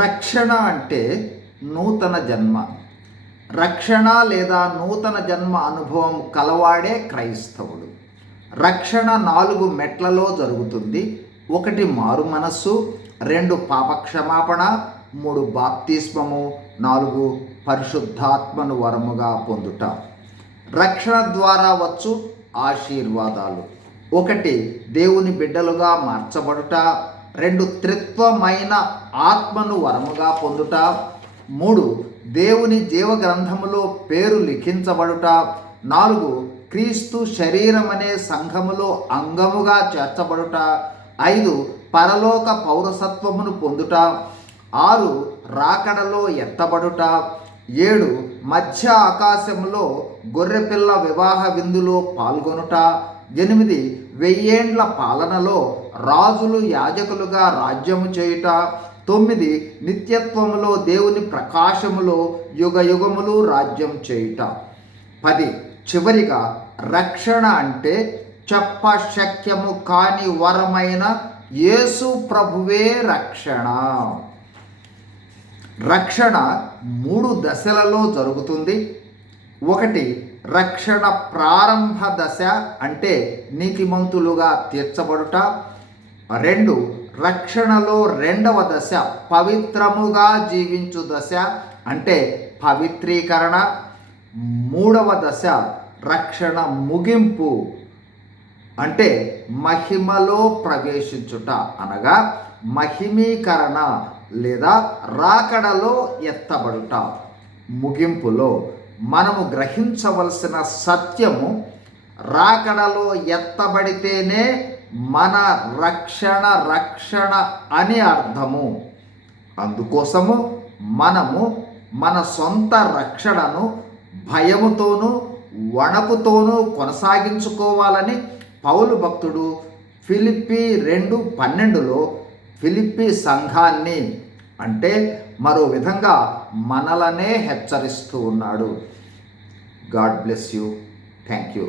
రక్షణ అంటే నూతన జన్మ. రక్షణ లేదా నూతన జన్మ అనుభవం కలవాడే క్రైస్తవుడు. రక్షణ 4 మెట్లలో జరుగుతుంది. 1 మారు మనస్సు, 2 పాపక్షమాపణ, 3 బాప్తిస్మము, 4 పరిశుద్ధాత్మను వరముగా పొందుట. రక్షణ ద్వారా వచ్చు ఆశీర్వాదాలు: 1 దేవుని బిడ్డలుగా మార్చబడుట, 2 త్రిత్వమైన ఆత్మను వరముగా పొందుట, 3 దేవుని జీవగ్రంథములో పేరు లిఖించబడుట, 4 క్రీస్తు శరీరమనే సంఘములో అంగముగా చేర్చబడుట, 5 పరలోక పౌరసత్వమును పొందుట, 6 రాకడలో ఎత్తబడుట, 7 మధ్య ఆకాశములో గొర్రెపిల్ల వివాహ విందులో పాల్గొనుట, 8 వెయ్యేండ్ల పాలనలో రాజులు యాజకులుగా రాజ్యము చేయుట, 9 నిత్యత్వములో దేవుని ప్రకాశములో యుగ యుగములు రాజ్యం చేయుట, 10 చివరిగా రక్షణ అంటే చెప్పశక్యము కాని వరమైన యేసు ప్రభువే రక్షణ. రక్షణ 3 దశలలో జరుగుతుంది. 1 రక్షణ ప్రారంభ దశ అంటే నీతిమంతులుగా తీర్చబడుట. 2 రక్షణలో 2వ దశ పవిత్రముగా జీవించు దశ అంటే పవిత్రీకరణ. 3వ దశ రక్షణ ముగింపు అంటే మహిమలో ప్రవేశించుట అనగా మహిమీకరణ లేదా రాకడలో ఎత్తబడుట. ముగింపులో మనము గ్రహించవలసిన సత్యము, రాకడలో ఎత్తబడితేనే మన రక్షణ అని అర్థము. అందుకోసము మనము మన సొంత రక్షణను భయముతోనూ వణకుతోనూ కొనసాగించుకోవాలని పౌలు భక్తుడు ఫిలిప్పీ 2:12లో ఫిలిప్పీ సంఘాన్ని అంటే మరో విధంగా మనలనే హెచ్చరిస్తూ ఉన్నాడు. God bless you. Thank you.